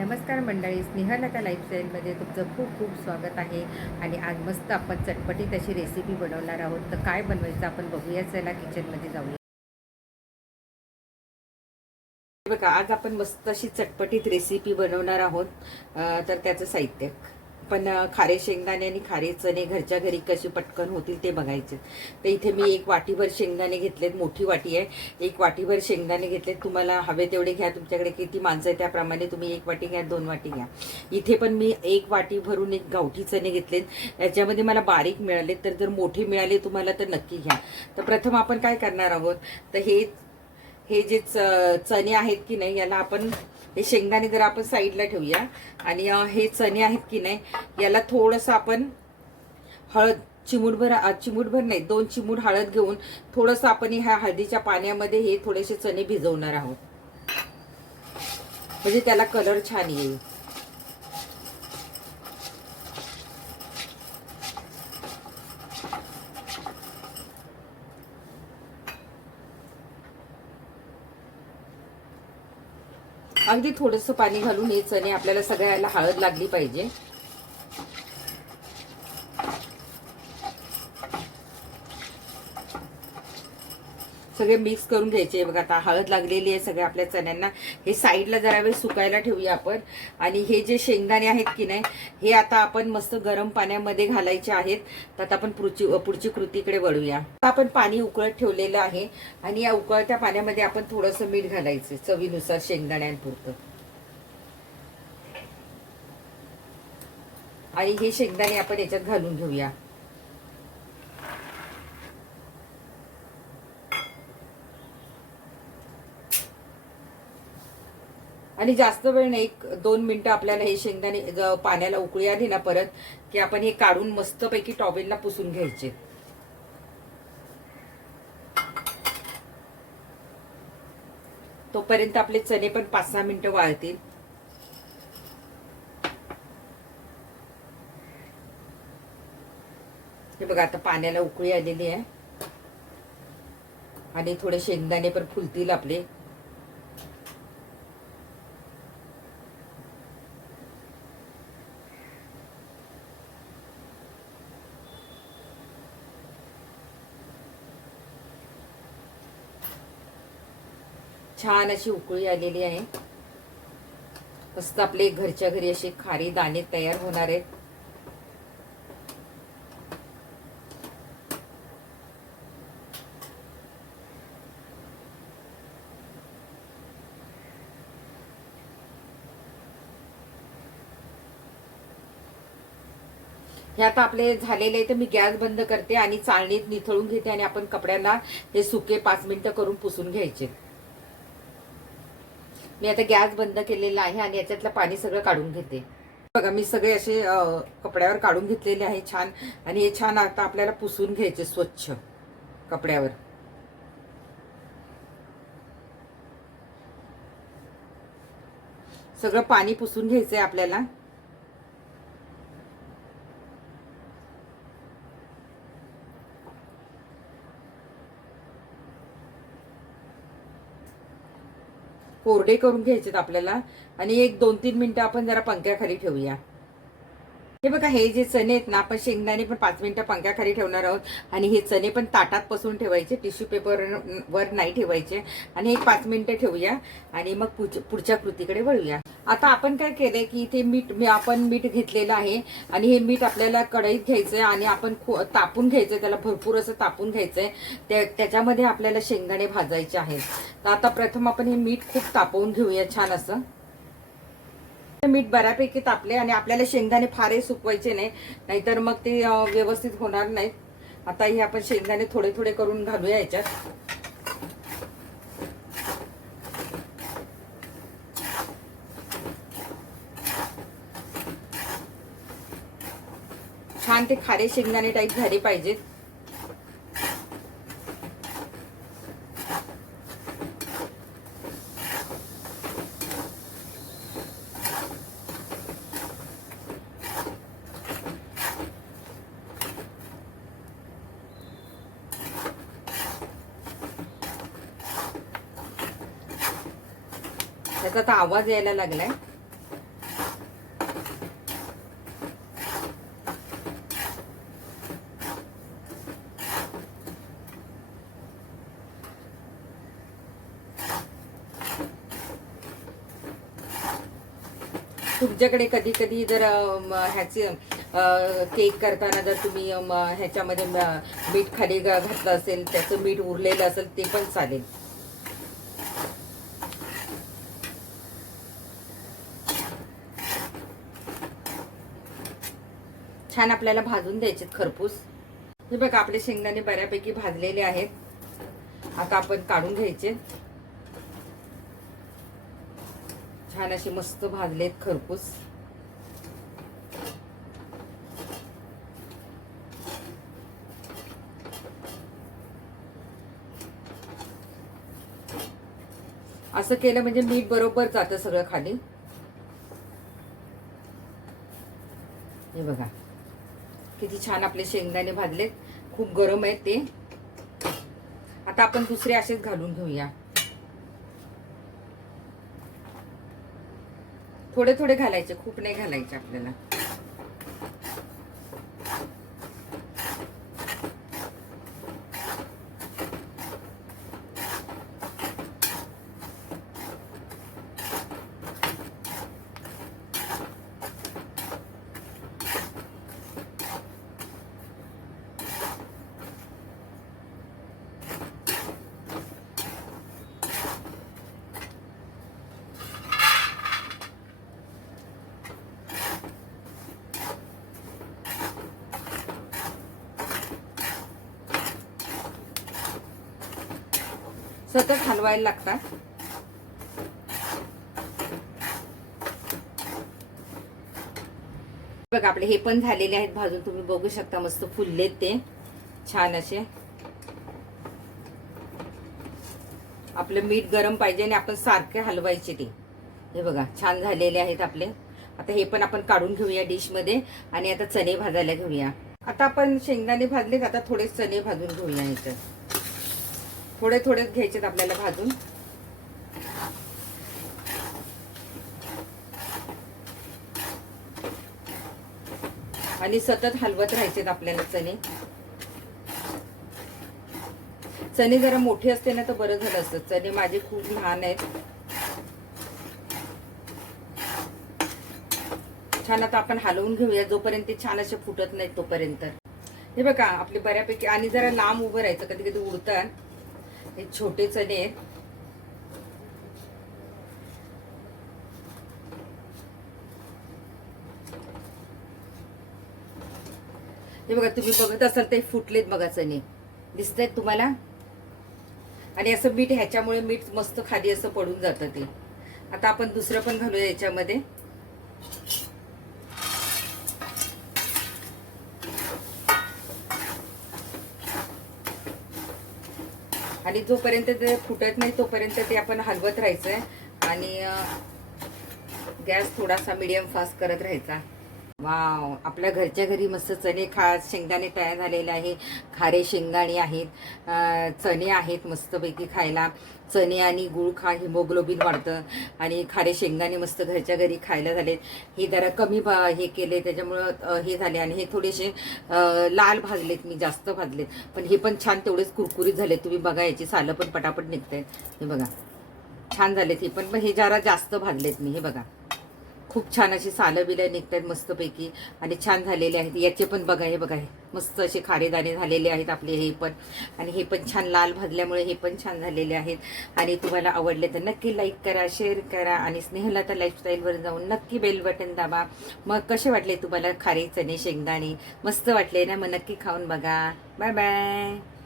नमस्कार मंडळी स्नेहलता लाईफस्टाईलमध्ये तुमचं खूप खूप स्वागत आहे. आणि आज मस्त आपण चटपटीत अशी रेसिपी बनवणार आहोत. तर काय बनवायचं आपण बघूया. चला किचनमध्ये जाऊया. बघा आज आपण मस्त अशी चटपटीत रेसिपी बनवणार आहोत. तर त्याचं साहित्य. पण खारे शेंगदाणे आणि खारे चणे घरच्या घरी कसे पटकन होतील ते बघायचे. तर इथे मी एक वाटीभर शेंगदाणे घेतलेत मोठी वाटी आहे. एक वाटीभर शेंगदाणे घेतलेत. तुम्हाला हवे तेवढे घ्या. तुमच्याकडे किती माणसं आहे त्याप्रमाणे तुम्ही एक वाटी घ्या दोन वाटी घ्या. इथे पण मी एक वाटी भरून एक गावठी चणे घेतलेत. याच्यामध्ये मला बारीक मिळाले तर जर मोठे मिळाले तुम्हाला तर नक्की घ्या. तर प्रथम आपण काय करणार आहोत? तर हे हे जे च- चणे आहेत की नाही याला आपण हे शेंगदाणे जर आपण साईडला ठेवूया. आणि हे चणे आहेत की नाही याला थोडंसं आपण हळद चिमूटभर चिमूटभर नाही दोन चिमूट हळद घेऊन थोडंसं आपण ह्या हळदीच्या पाण्यामध्ये हे थोडेसे चणे भिजवणार आहोत. म्हणजे त्याला कलर छान येईल. अगदी थोडंसं पाणी घालून हे चणे आपल्याला सगळ्याला हळद लागली पाहिजे. सगळे मिक्स करून घ्यायचे. बघा आता हळद लागलेली आहे सगळ्या आपल्या चण्यांना. हे साईडला जरा वेळ सुकायला ठेवूया आपण. आणि हे जे शेंगदाणे आहेत की नाही हे आता आपण मस्त गरम पाण्यामध्ये घालायचे आहेत. तर आता आपण पुढची पुढची कृतीकडे वळूया. आता आपण पाणी उकळत ठेवलेलं आहे. आणि या उकळत्या पाण्यामध्ये आपण थोडंसं मीठ घालायचं चवीनुसार शेंगदाण्यांपुरतं. आणि हे शेंगदाणे आपण याच्यात घालून घेऊया. आणि जास्त वेळ नाही एक दोन मिनिटं आपल्याला हे शेंगदाणे पाण्याला उकळी आली ना परत की आपण हे काढून मस्तपैकी टॉवेलला पुसून घ्यायचे. तोपर्यंत आपले चणे पण पाच सहा मिनिटं वाळतील. हे बघा आता पाण्याला उकळी आलेली आहे. आणि थोडे शेंगदाणे पण फुलतील आपले. छान अशी उकळी आलेली आहे. मस्त आपले घरच्या घरी असे खारी दाणे तयार होणार आहेत. हे आता आपले झालेले आहे तर मी गॅस बंद करते आणि चाळणीत निथळून घेते आणि आपण कपड्यांना हे सुके पाच मिनिटं करून पुसून घ्यायचे. मी आता गॅस बंद केलेला आहे आणि याच्यातलं पाणी सगळं काढून घेते. बघा मी सगळे असे कपड्यावर काढून घेतलेले आहे छान. आणि हे छान आता आपल्याला पुसून घ्यायचे स्वच्छ कपड्यावर. सगळं पाणी पुसून घ्यायचंय आपल्याला. कोरडे करून घ्यायचेत आपल्याला. आणि एक दोन तीन मिनटं आपण जरा पंख्याखाली ठेवूया. हे बघा हे जे चणे आहेत ना आपण शेंगदाणे पण पाच मिनिटं पंख्याखाली ठेवणार आहोत. आणि हे चणे पण ताटात पसरून ठेवायचे टिश्यू पेपर वर नाही ठेवायचे. आणि एक पाच मिनिटं ठेवूया. आणि मग पुढच्या- पुढच्या कृतीकडे वळूया. आता आपण काय केलंय की इथे मीठ मी आपण मीठ घेतलेलं आहे आणि हे मीठ आपल्याला कढईत घ्यायचंय आणि आपण खू- तापून घ्यायचंय त्याला भरपूर असं तापून घ्यायचंय. त्या- त्याच्यामध्ये आपल्याला शेंगदाणे भाजायचे आहेत. तर आता प्रथम आपण हे मीठ खूप तापवून घेऊया छान असं. मीठ बऱ्यापैकी तापले आणि आपल्याला शेंगदाणे फारही सुकवायचे नाही नाहीतर मग ते व्यवस्थित होणार नाहीत. आता हे आपण शेंगदाणे थोडे थोडे करून घालूया याच्यात. छान ते खारे शेंगदाणे टाईप झाले पाहिजेत. त्याचा आता आवाज यायला लागलाय. तुमच्याकडे कधी कधी जर ह्याचे केक करताना जर तुम्ही ह्याच्यामध्ये मीठ खाली घातलं असेल त्याचं मीठ उरलेलं असेल ते पण चालेल. छान आपल्याला भाजून द्यायचे खरपूस. हे बघा आपले शेंगदाणे बऱ्यापैकी भाजलेले आहेत. आता आपण काढून घ्यायचे. छान असे मस्त भाजलेत खरपूस. असं केलं म्हणजे मीठ बरोबर जातं सगळं खाली. हे बघा. किती छान आपले शेंगदाणे भाजलेत. खूप गरम आहेत ते. आता आपण दुसरे असेच घालून घेऊया. थोडे थोडे घालायचे खूप नाही घालायचे आपल्याला. सतत हलवायला लागतात. बघा आपले हे पण झालेले आहेत भाजून. तुम्ही बघू शकता मस्त फुललेत ते. छान असे. आपलं मीठ गरम पाहिजे आणि आपण सारखे हलवायचे ते. हे बघा छान झालेले आहेत आपले. आता हे पण आपण काढून घेऊया डिशमध्ये आणि आता चणे भाजायला घेऊया. आता आपण शेंगदाणे भाजलेत आता थोडे चणे भाजून घेऊया ह्याच्यात थोडे थोडेच घ्यायचेत आपल्याला भाजून. आणि सतत हलवत राहायचेत आपल्याला चणे. चणे जरा मोठे असते ना तर बरं झालं असतं. चणे माझे खूप लहान आहेत. छान आता आपण हलवून घेऊया जोपर्यंत ते छान असे फुटत नाहीत तोपर्यंत. हे बघा आपले बऱ्यापैकी आणि जरा लांब उभं राहायचं कधी कधी उडतात. हे छोटे चणे आहेत. हे बघा तुम्ही बघत असाल ते फुटलेत बघा चणे. दिसत आहेत तुम्हाला? आणि असं मीठ ह्याच्यामुळे मीठ मस्त खाली असं पडून जातं ते. आता आपण दुसरं पण घालूया याच्यामध्ये. आणि जोपर्यंत ते फुटत नाही तोपर्यंत ते आपण हलवत राहायचंय. आणि गॅस थोडासा मिडियम फास्ट करत राहायचा. वाव आपल्या घरच्या घरी मस्त चणे खा शेंगदाणे तयार झालेले आहे खारे शेंगदाणे आहेत चणे आहेत मस्तपैकी खायला. चणे आणि गुळ खा हिमोग्लोबिन वाढतं आणि खारे शेंगदाणे मस्त घरच्या घरी खायला झाले हे जरा कमी हे केले त्याच्यामुळं हे झाले आणि हे थोडेसे लाल भाजलेत मी जास्त भाजलेत. पण हे पण छान तेवढेच कुरकुरीत झाले तुम्ही बघा याची सालं पण पटापट निघत हे बघा. छान झालेत हे पण पण हे जरा जास्त भाजलेत मी हे बघा. खूप छान अशी सालं बिलं निघत आहेत मस्तपैकी आणि छान झालेले आहेत. याचे पण बघा हे बघा हे मस्त असे खारेदाणे झालेले आहेत आपले हे पण. आणि हे पण छान लाल भाजल्यामुळे हे पण छान झालेले आहेत. आणि तुम्हाला आवडले तर नक्की लाईक करा शेअर करा आणि स्नेहलता लाईफस्टाईलवर जाऊन नक्की बेल बटन दाबा. मग कसे वाटले तुम्हाला खारे चणे शेंगदाणे? मस्त वाटले ना? मग नक्की खाऊन बघा. Bye bye